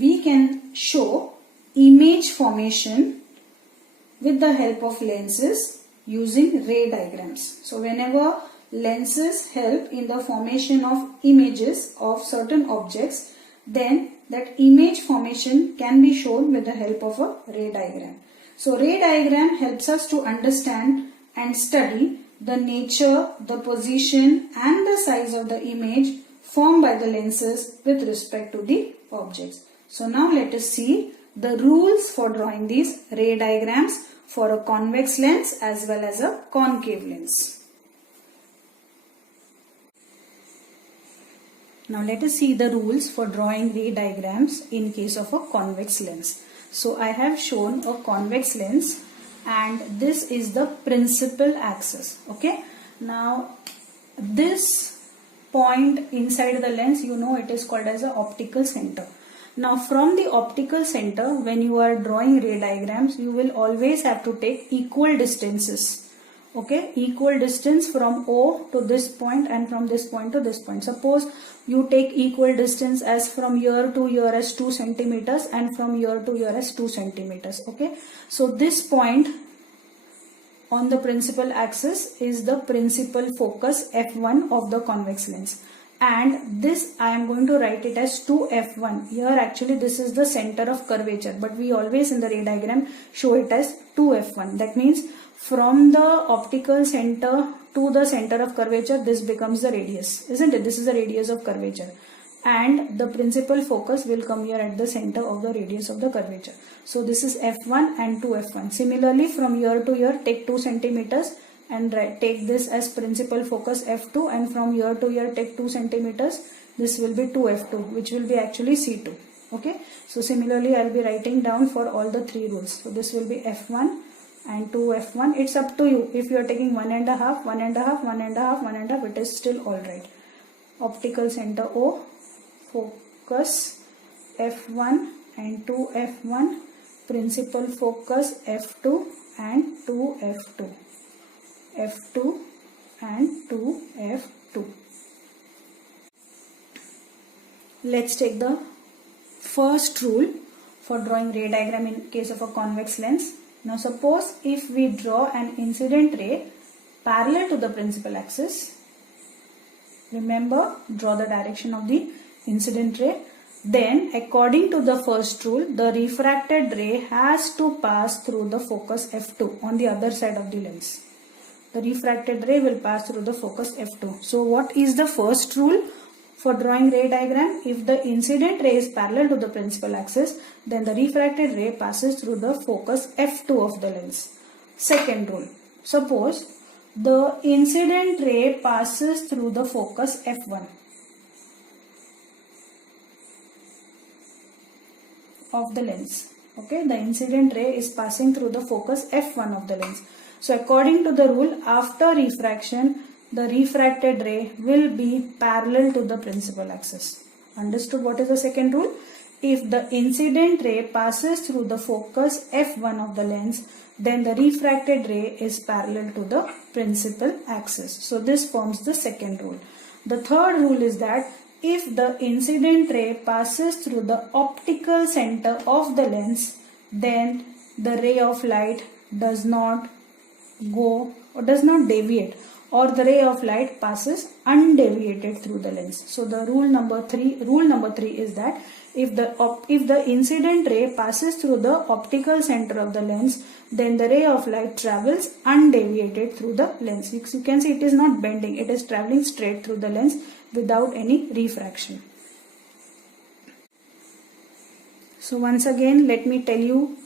we can show image formation with the help of lenses using ray diagrams. So whenever lenses help in the formation of images of certain objects, then that image formation can be shown with the help of a ray diagram. So ray diagram helps us to understand and study the nature, the position and the size of the image formed by the lenses with respect to the objects. So now let us see the rules for drawing these ray diagrams for a convex lens as well as a concave lens. Now let us see the rules for drawing ray diagrams in case of a convex lens. So I have shown a convex lens and this is the principal axis. Okay. Now this point inside the lens, you know, it is called as an optical center. Now from the optical center, when you are drawing ray diagrams, you will always have to take equal distances. Okay, equal distance from O to this point and from this point to this point. Suppose you take equal distance as from here to here as 2 centimeters and from here to here as 2 centimeters. Okay, so this point on the principal axis is the principal focus F1 of the convex lens. And this I am going to write it as 2F1. Here actually this is the center of curvature, but we always in the ray diagram show it as 2F1. That means from the optical center to the center of curvature, this becomes the radius, isn't it? This is the radius of curvature. And the principal focus will come here at the center of the radius of the curvature. So this is F1 and 2F1. Similarly, from here to here, take 2 centimeters and take this as principal focus F2, and from here to here take 2 centimeters. This will be 2F2, which will be actually C2. Okay. So similarly, I will be writing down for all the 3 rules. So this will be F1 and 2F1. It's up to you. If you are taking 1.5, 1.5, 1.5, 1.5, it is still alright. Optical center O, focus F1 and 2F1, principal focus F2 and 2F2. F2 and 2F2. Let's take the first rule for drawing ray diagram in case of a convex lens. Now suppose if we draw an incident ray parallel to the principal axis, remember, draw the direction of the incident ray. Then according to the first rule, the refracted ray has to pass through the focus F2 on the other side of the lens. The refracted ray will pass through the focus F2. So what is the first rule for drawing ray diagram? If the incident ray is parallel to the principal axis, then the refracted ray passes through the focus F2 of the lens. Second rule, suppose the incident ray passes through the focus F1 of the lens. Okay, the incident ray is passing through the focus F1 of the lens. So according to the rule, after refraction, the refracted ray will be parallel to the principal axis. Understood what is the second rule? If the incident ray passes through the focus F1 of the lens, then the refracted ray is parallel to the principal axis. So this forms the second rule. The third rule is that if the incident ray passes through the optical center of the lens, then the ray of light does not go or does not deviate, or the ray of light passes undeviated through the lens. So the rule number three is that if the incident ray passes through the optical center of the lens, then the ray of light travels undeviated through the lens. You can see it is not bending, it is traveling straight through the lens without any refraction. So once again, let me tell you,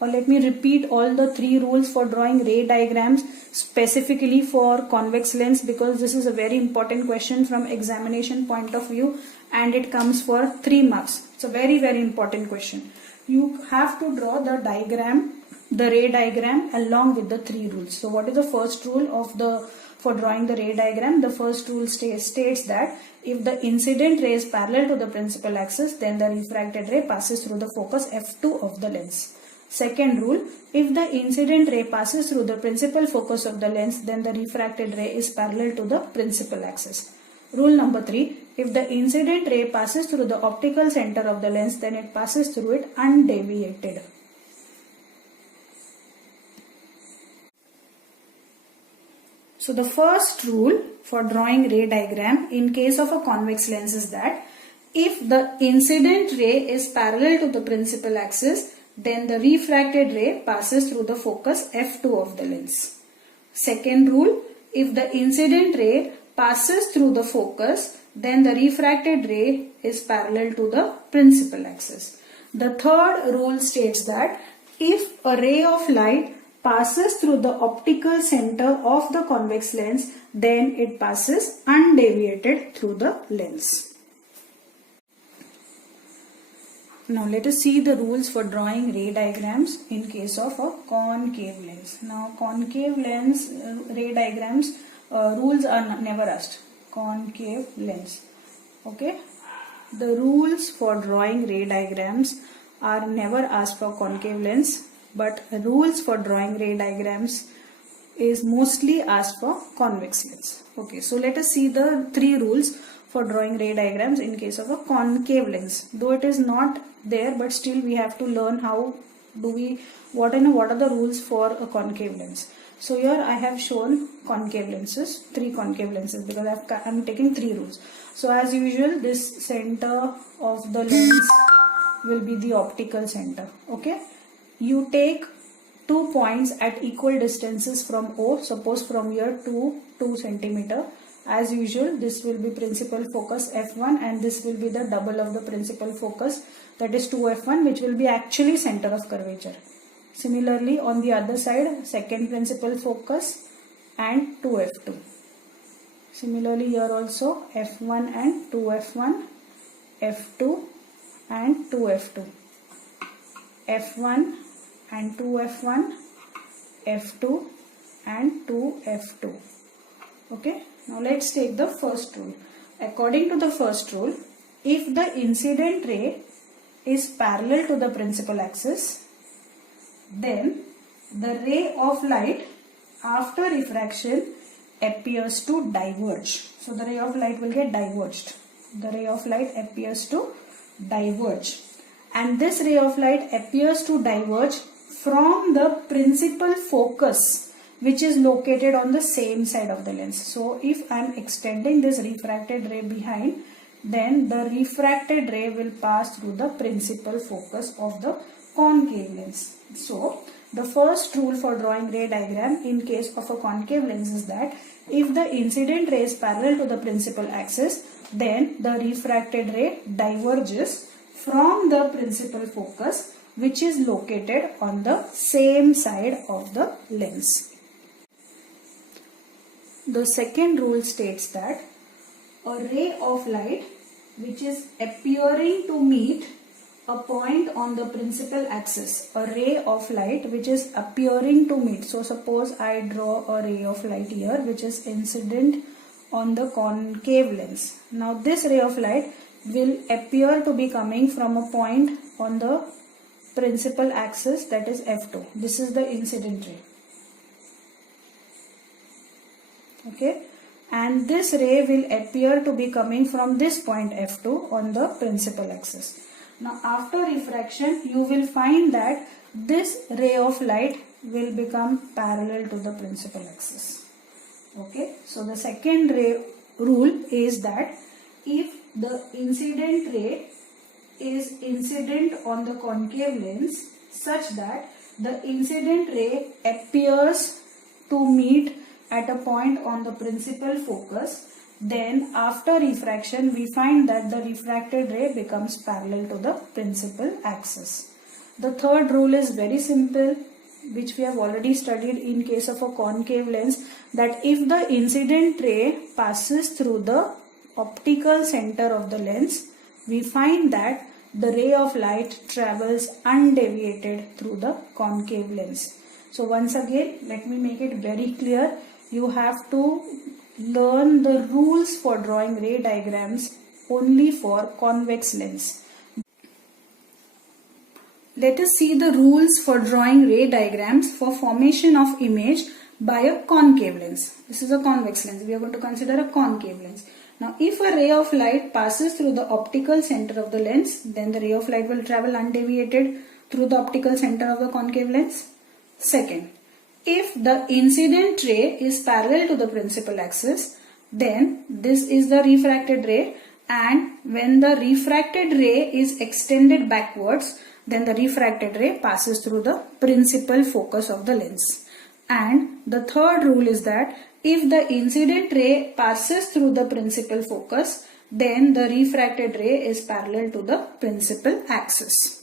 or let me repeat all the 3 rules for drawing ray diagrams specifically for convex lens, because this is a very important question from examination point of view and it comes for 3 marks. It's a very, very important question. You have to draw the diagram, the ray diagram along with the 3 rules. So what is the first rule for drawing the ray diagram? The first rule states that if the incident ray is parallel to the principal axis, then the refracted ray passes through the focus F2 of the lens. Second rule, if the incident ray passes through the principal focus of the lens, then the refracted ray is parallel to the principal axis. Rule number 3, if the incident ray passes through the optical center of the lens, then it passes through it undeviated. So the first rule for drawing ray diagram in case of a convex lens is that if the incident ray is parallel to the principal axis, then the refracted ray passes through the focus f2 of the lens. Second rule, if the incident ray passes through the focus, then the refracted ray is parallel to the principal axis. The third rule states that if a ray of light passes through the optical center of the convex lens, then it passes undeviated through the lens. Now let us see the rules for drawing ray diagrams in case of a concave lens. Now concave lens ray diagrams rules are never asked. Concave lens. Okay. The rules for drawing ray diagrams are never asked for concave lens, but rules for drawing ray diagrams is mostly asked for convex lens. Okay, so let us see the 3 rules for drawing ray diagrams in case of a concave lens. Though it is not there, but still we have to learn how do we, what are the rules for a concave lens. So here I have shown concave lenses, 3 concave lenses, because I am taking 3 rules. So as usual, this center of the lens will be the optical center. Okay, you take 2 points at equal distances from O. Suppose from here to 2 centimeter. As usual, this will be principal focus f1 and this will be the double of the principal focus, that is 2f1, which will be actually center of curvature. Similarly, on the other side, second principal focus and 2f2. Similarly, here also f1 and 2f1, f2 and 2f2, f1 and 2f1, f2 and 2f2. Okay. Now let's take the first rule. According to the first rule, if the incident ray is parallel to the principal axis, then the ray of light after refraction appears to diverge. So the ray of light will get diverged. The ray of light appears to diverge. And this ray of light appears to diverge from the principal focus, which is located on the same side of the lens. So if I am extending this refracted ray behind, then the refracted ray will pass through the principal focus of the concave lens. So the first rule for drawing ray diagram in case of a concave lens is that if the incident ray is parallel to the principal axis, then the refracted ray diverges from the principal focus, which is located on the same side of the lens. The second rule states that a ray of light which is appearing to meet a point on the principal axis, a ray of light which is appearing to meet. So suppose I draw a ray of light here which is incident on the concave lens. Now this ray of light will appear to be coming from a point on the principal axis, that is f2. This is the incident ray. Okay, and this ray will appear to be coming from this point f2 on the principal axis. Now after refraction, you will find that this ray of light will become parallel to the principal axis. Okay, so the second rule is that if the incident ray is incident on the concave lens such that the incident ray appears to meet at a point on the principal focus, then after refraction we find that the refracted ray becomes parallel to the principal axis. The third rule is very simple, which we have already studied in case of a concave lens, that if the incident ray passes through the optical center of the lens, we find that the ray of light travels undeviated through the concave lens. So once again, let me make it very clear. You have to learn the rules for drawing ray diagrams only for convex lens. Let us see the rules for drawing ray diagrams for formation of image by a concave lens. This is a convex lens. We are going to consider a concave lens. Now if a ray of light passes through the optical center of the lens, then the ray of light will travel undeviated through the optical center of the concave lens. Second, if the incident ray is parallel to the principal axis, then this is the refracted ray, and when the refracted ray is extended backwards, then the refracted ray passes through the principal focus of the lens. And the third rule is that if the incident ray passes through the principal focus, then the refracted ray is parallel to the principal axis.